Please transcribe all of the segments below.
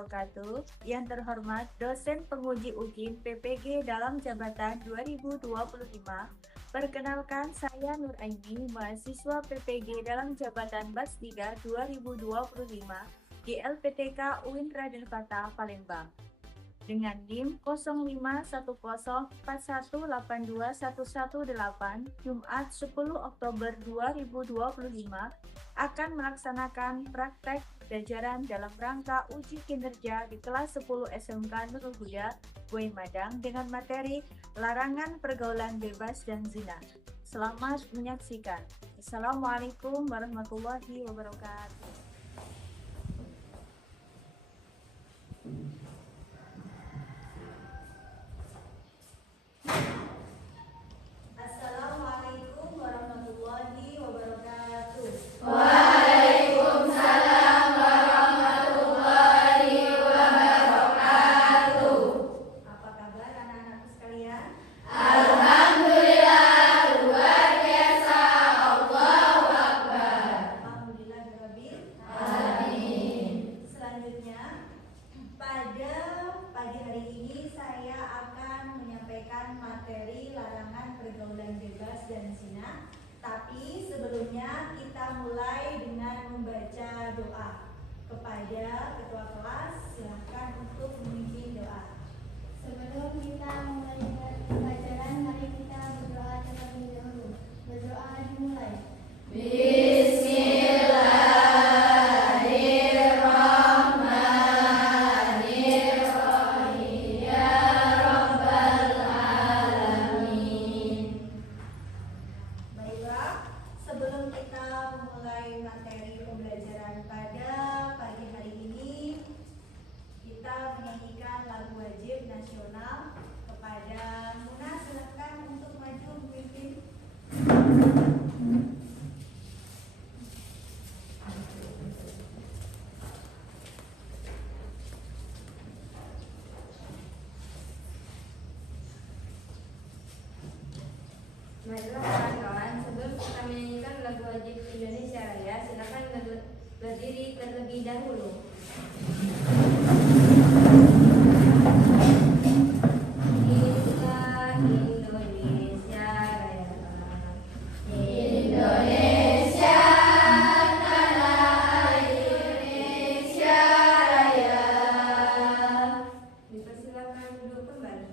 wabarakatuh. Yang terhormat dosen penguji UGIM PPG dalam jabatan 2025. Perkenalkan, saya Nur Aini, mahasiswa PPG dalam jabatan BAS 3 2025 di LPTK UIN Raden Fatah, Palembang. Dengan NIM 051041818118 Jumat 10 Oktober 2025 akan melaksanakan praktek pembelajaran dalam rangka uji kinerja di kelas 10 SMK Nurul Huda, Buai Madang dengan materi larangan pergaulan bebas dan zina. Selamat menyaksikan. Assalamualaikum warahmatullahi wabarakatuh. Assalamualaikum warahmatullahi wabarakatuh. Waalaikumsalam warahmatullahi wabarakatuh. Apa kabar anak-anakku sekalian? Alhamdulillah, luar biasa. Allahu Akbar. Alhamdulillahirabbil Alamin. Selanjutnya, pada pagi hari ini saya akan menyampaikan materi larangan pergaulan bebas dan zina. Tapi sebelumnya kita mulai dengan membaca doa. Kepada ketua kelas, silakan untuk memimpin doa. Sebelum kita mulai pelajaran, mari kita berdoa terlebih dahulu. Berdoa dimulai. Bismillahirrahmanirrahim. Ya Rabbal Alamin. Baiklah, sebelum kita memulai materi pembelajaran pada pagi hari ini, kita menyanyikan lagu wajib nasional. Kepada Muna, silakan untuk maju memimpin. Baiklah kawan-kawan, sebelum kita menyanyikan lagu wajib Indonesia Raya, silakan berdiri terlebih dahulu. Kita Indonesia Raya. Indonesia, tanah air Indonesia Raya. Dipersilakan duduk kembali.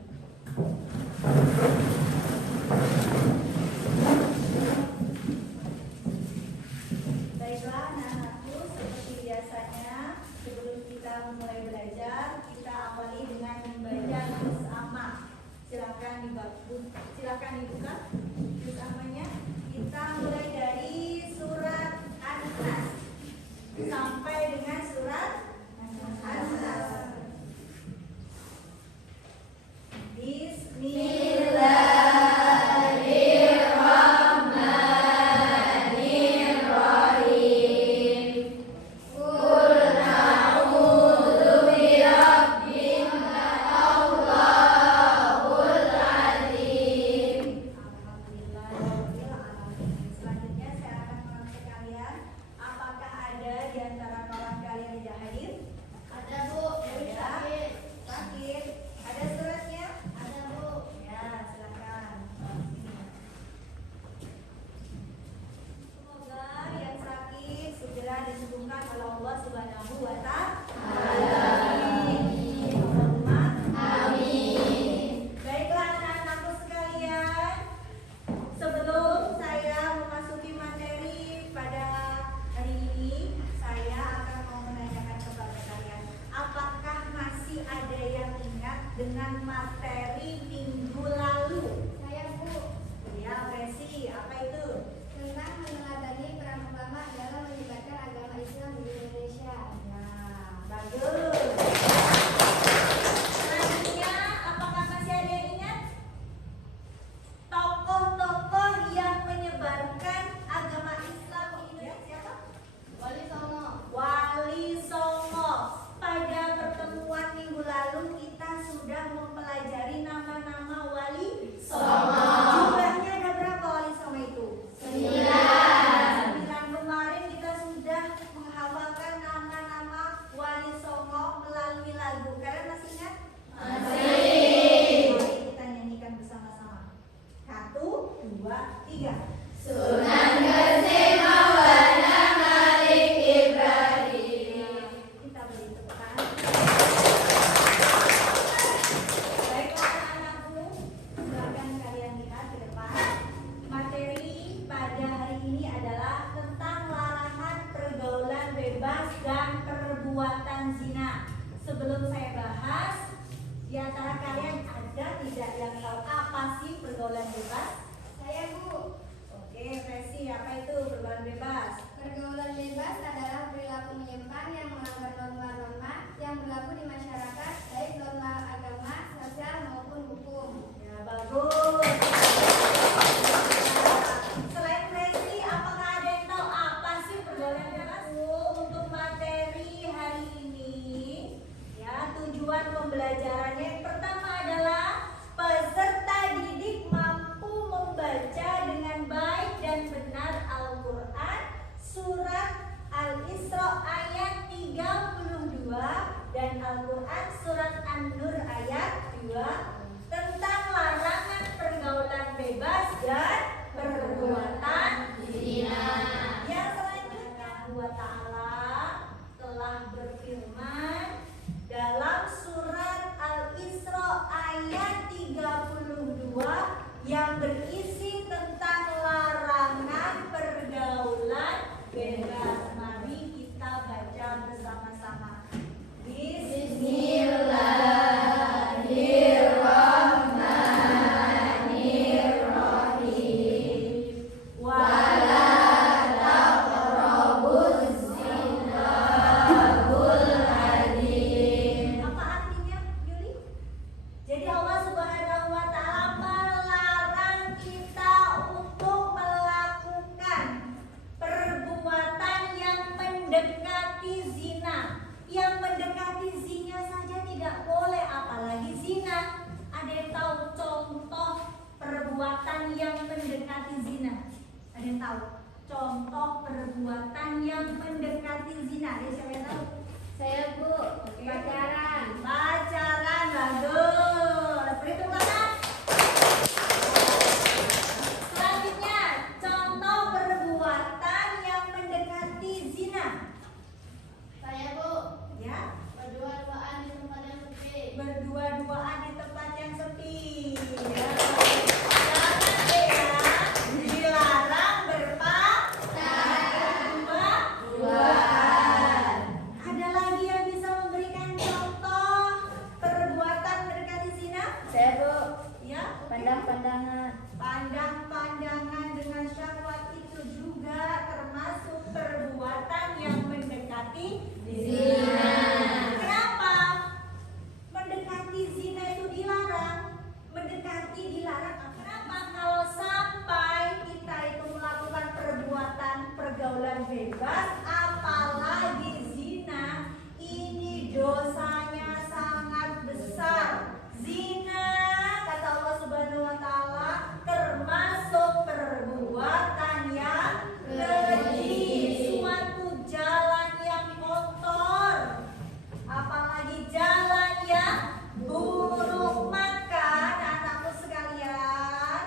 Baiklah anak-anakku, seperti biasanya sebelum kita mulai belajar, kita awali dengan membaca juz amma. Silakan dibuka juz ammanya. Kita mulai dari surat An-Nas sampai dengan surat An-Nas. Bismillahirrahmanirrahim. Qul a'udzu birabbil Allahul azim. Alhamdulillah. tahu apa sih pergaulan bebas? Saya Bu. Oke, Resi, apa itu pergaulan bebas? Pergaulan bebas adalah perilaku menyimpang yang melanggar norma-norma yang berlaku di masyarakat, baik norma agama, sosial maupun hukum. Ya, bagus. Selain Resi, apakah ada yang tahu apa sih pergaulan bebas? Untuk materi hari ini, ya, tujuan pembelajarannya yang pertama adalah peserta didik mampu membaca dengan baik dan benar Al-Quran surat Al-Isra ayat 32 dan Al-Quran surat An-Nur ayat 2 tentang larangan pergaulan bebas dan perbuatan zina. Yang selanjutnya Allah Ta'ala telah berfirman dalam surat Al-Isra ayat 32 yang berisi tentang larangan pergaulan bebas. Mari kita baca bersama-sama. Bismillahirrahmanirrahim. Wala taqrabuz zinabul hadim. Apa artinya, Yuli? Jadi Allah Subhanahu wa Ta'ala melarang kita untuk melakukan perbuatan yang mendekati zina. Yang mendekati zina saja tidak boleh, apalagi zina. Ada yang tahu contoh perbuatan yang mendekati zina? Ada yang tahu contoh perbuatan yang mendekati zina? Ada siapa yang tahu? Saya Bu, pacaran. Pacaran, bagus. Perhitung tangan. Selanjutnya, contoh perbuatan yang mendekati zina. Saya Bu. Ya, Berdua-duaan di tempat yang sepi. berdua-duaan di tempat yang sepi. Ya. Jangan deh ya, dilarang berduaan. Ada lagi yang bisa memberikan contoh perbuatan mendekati zina? Saya Bu, Ya, pandang-pandangan. pandang-pandangan dengan syahwat itu juga termasuk perbuatan yang mendekati Zina. Kenapa? Mendekati zina itu dilarang. Mendekati dilarang. Kenapa? Kalau sampai kita itu melakukan perbuatan pergaulan bebas, apalagi zina, ini dosanya sangat besar. Zina, kata Allah Subhanahu wa Ta'ala, termasuk perbuatan yang keji, suatu jalan yang kotor, apalagi jalan yang buruk. Maka anak-anakku sekalian,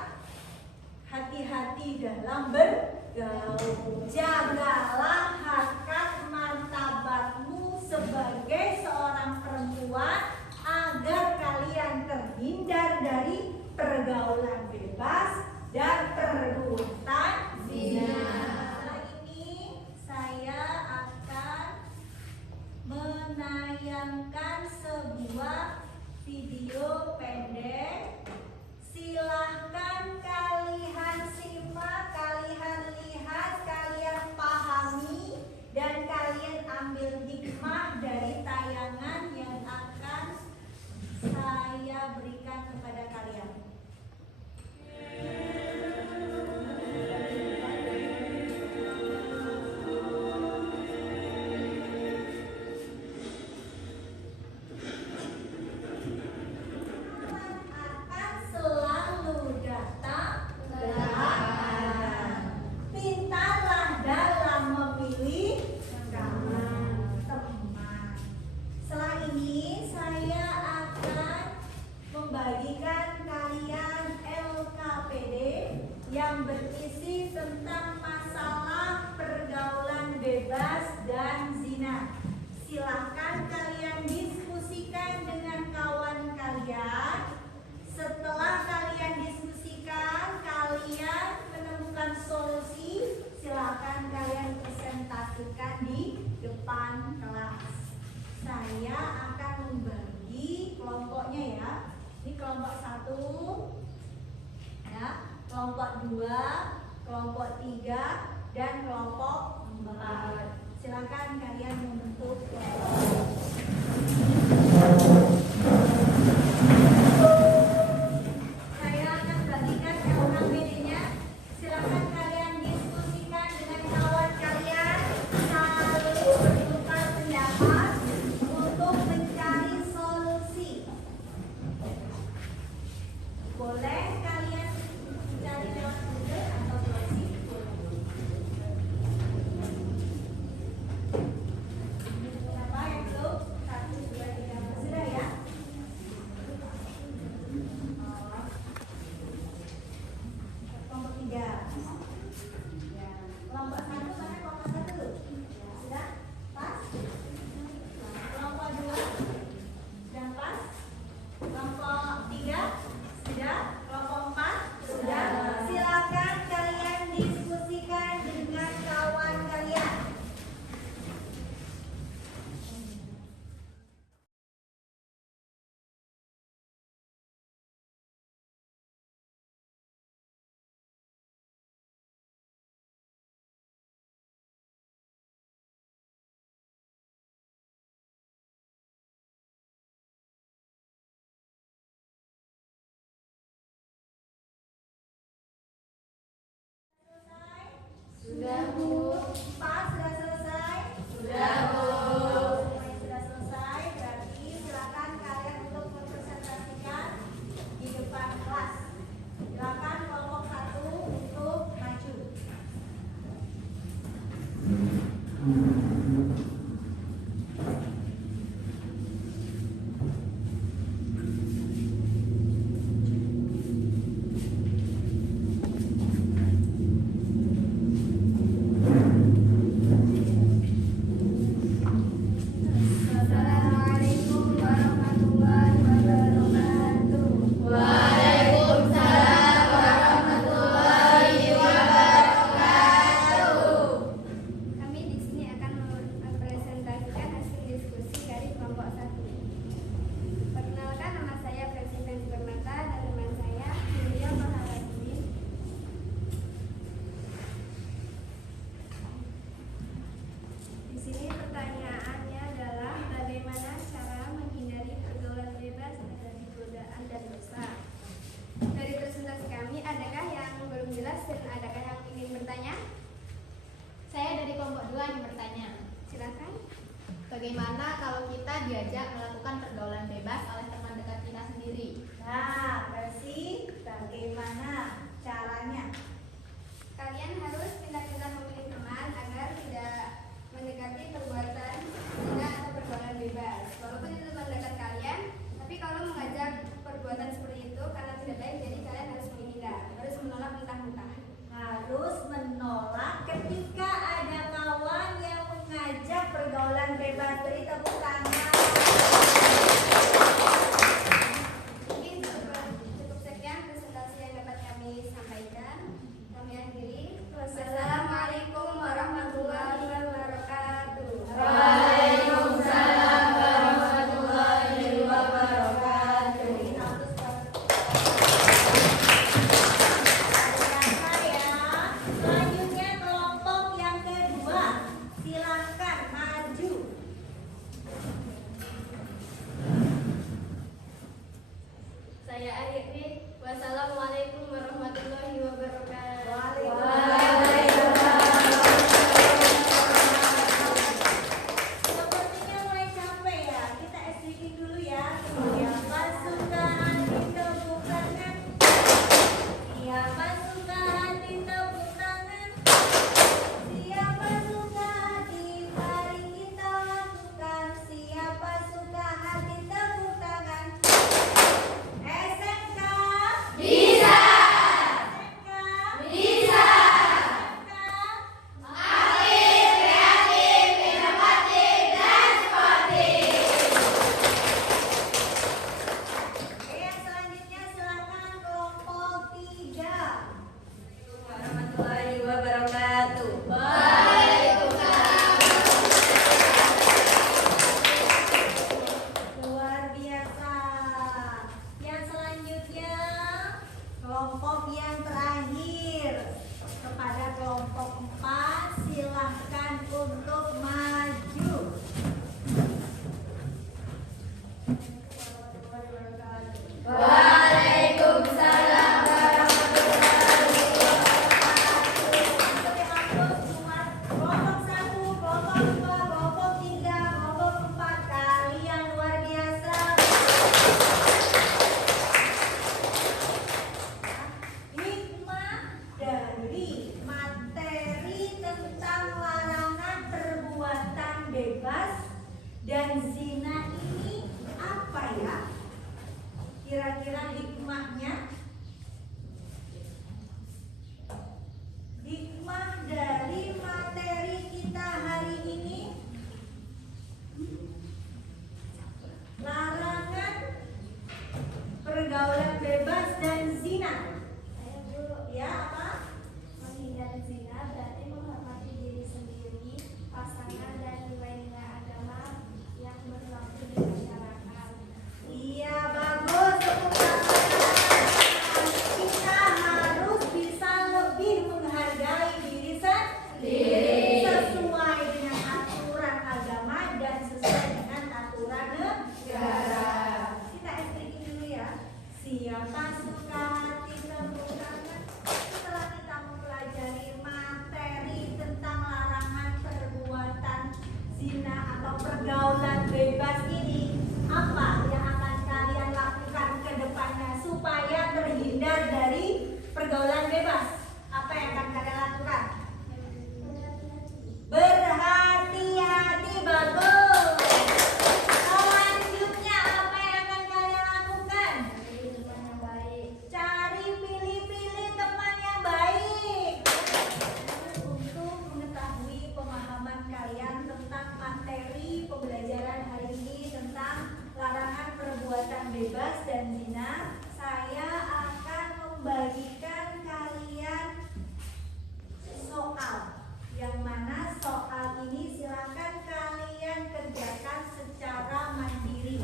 hati-hati dalam bergaul. Jagalah harkat martabatmu sebagai seorang perempuan agar kalian terhindar dari pergaulan bebas dan perbuatan zina. Setelah ini saya akan menayangkan sebuah video pendek. Silahkan kalian simak, kalian lihat, kalian pahami, dan kalian ambil hikmah dari tayangan yang akan saya berikan kepada kalian. kelompok 2, kelompok 3, dan kelompok 4. Silakan kalian membentuk kelompok. Saya akan bagikan LHPD-nya. Silakan kalian diskusikan dengan kawan kalian, saling bertukar pendapat untuk mencari solusi. Boleh kalian cari lewat Google atau browsing. Berapa yang belum? 1, 2, 3. Sudah ya? Kelompok 3. Ya. Kelompok 1 mana kelompok 1? Sudah? Pas? Kelompok 2? Sudah pas? Kelompok 3? Sudah? Kelompok 4? Sudah? Silakan kalian diskusikan dengan kawan kalian. Sudah, Bu. Pas sudah selesai? Sudah, Bu. Semuanya sudah selesai, berarti silakan kalian untuk mempresentasikan di depan kelas. Silakan kelompok 1 untuk maju. Assalamualaikum warahmatullahi wabarakatuh. Waalaikumsalam warahmatullahi wabarakatuh. Kami di sini akan mempresentasikan hasil diskusi dari kelompok 1. Perkenalkan, nama saya Presiden Permata dan teman saya Julia Maharani. Di sini pertanyaannya adalah bagaimana cara menghindari pergaulan bebas dari godaan dan dosa. Dari presentasi kami, adakah yang belum jelas dan adakah yang ingin bertanya? Saya dari kelompok 2 yang bertanya, Silakan. bagaimana kalau kita diajak melakukan pergaulan bebas oleh teman dekat kita sendiri? Nah, versi bagaimana caranya? Kalian harus pintar-pintar memilih teman agar tidak mendekati perbuatan zina atau pergaulan bebas. Walaupun itu teman dekat kalian, tapi kalau mengajak perbuatan seperti itu karena tidak baik, jadi kalian harus menghindar, harus menolak mentah-mentah. Harus menolak ketika ada kawan yang mengajak pergaulan bebas. Beri tepuk tangan. Mungkin cukup sekian presentasi yang dapat kami sampaikan. Kami akhiri. Wassalamualaikum warahmatullahi wabarakatuh. Waalaikumsalam warahmatullahi wabarakatuh. Selanjutnya kelompok yang kedua. Silakan maju. Saya akhiri. Wassalamualaikum warahmatullahi wabarakatuh. Sepertinya mulai capek ya. Kita SDG dulu ya. Siapa suka hati tepuk tangan? Siapa suka hati tepuk tangan? Siapa suka hati mari kita lakukan. Siapa suka hati tepuk tangan? SMK Bisa. SMK Bisa. SMK Aktif, kreatif, inovatif, dan sportif. Oke, yang selanjutnya silakan kelompok 3. Warahmatullahi wabarakatuh. Luar biasa. Yang selanjutnya kelompok yang terakhir. kepada kelompok 4, silahkan untuk maju. Waalaikumsalam warahmatullahi Kelompok 1, kelompok 2, kelompok 3, kelompok 4, kalian luar biasa. Hikmah dari materi tentang larangan perbuatan bebas dan zina ini apa ya? Kira-kira hikmahnya? Hikmah dari materi kita hari ini, larangan pergaulan bebas dan zina. Saya dulu Ya apa? menghindari zina berarti menghormati diri sendiri, pasangan dan nilai-nilai agama yang berlaku di masyarakat. Iya, bagus. Tepuk tangan. Kita harus bisa lebih menghargai diri sendiri sesuai dengan aturan agama dan sesuai dengan aturan negara. Kita STG dulu ya. Siapa suka hati tepuk tangan. Setelah kita mempelajari materi tentang larangan perbuatan zina atau pergaulan bebas ini, apa yang akan kalian lakukan ke depannya supaya terhindar dari pergaulan bebas? Apa yang akan kalian lakukan? Berhati-hati, bagus. Selanjutnya apa yang akan kalian lakukan? Cari pilih-pilih teman yang baik. Untuk mengetahui pemahaman kalian tentang materi pembelajaran hari ini tentang larangan perbuatan bebas dan zina, saya akan membagikan kalian soal, yang mana soal ini silakan kalian kerjakan secara mandiri.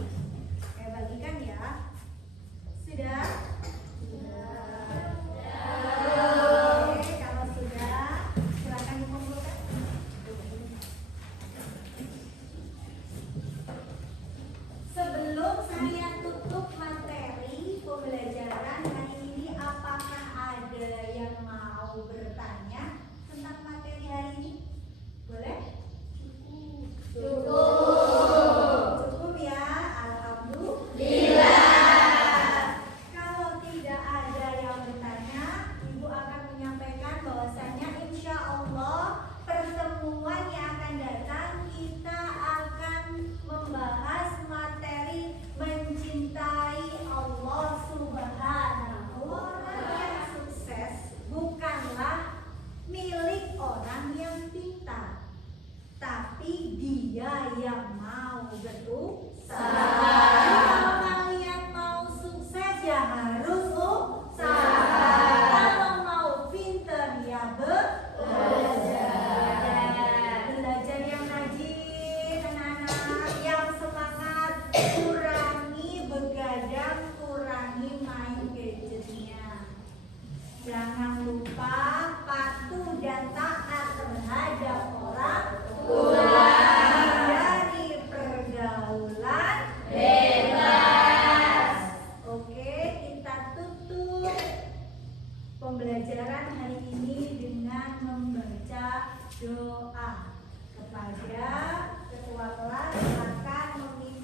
Saya bagikan ya. Sudah? Oke, kalau sudah, silakan dikumpulkan. Sebelum saya tutup materi pembelajaran hari ini, apakah ada yang mau bertanya tentang materi hari ini? Boleh? Cukup ya, alhamdulillah. Kalau tidak ada yang bertanya, Ibu akan menyampaikan bahwasanya insya Allah pertemuan yang akan datang kita akan membahas materi mencintai Allah Subhanahu. Orang yang sukses bukanlah milik orang yang pintar, tapi dia yang mau berusaha. Kalau kalian mau sukses ya harus usaha. Kalau mau pintar ya belajar yang rajin, anak-anak yang semangat. Kurangi begadang, kurangi main gadgetnya. Jangan lupa patuh dan taat terhadap orang tua. Dari pergaulan bebas. Oke, kita tutup pembelajaran hari ini dengan membaca doa kepada ketua kelas. Akan meminta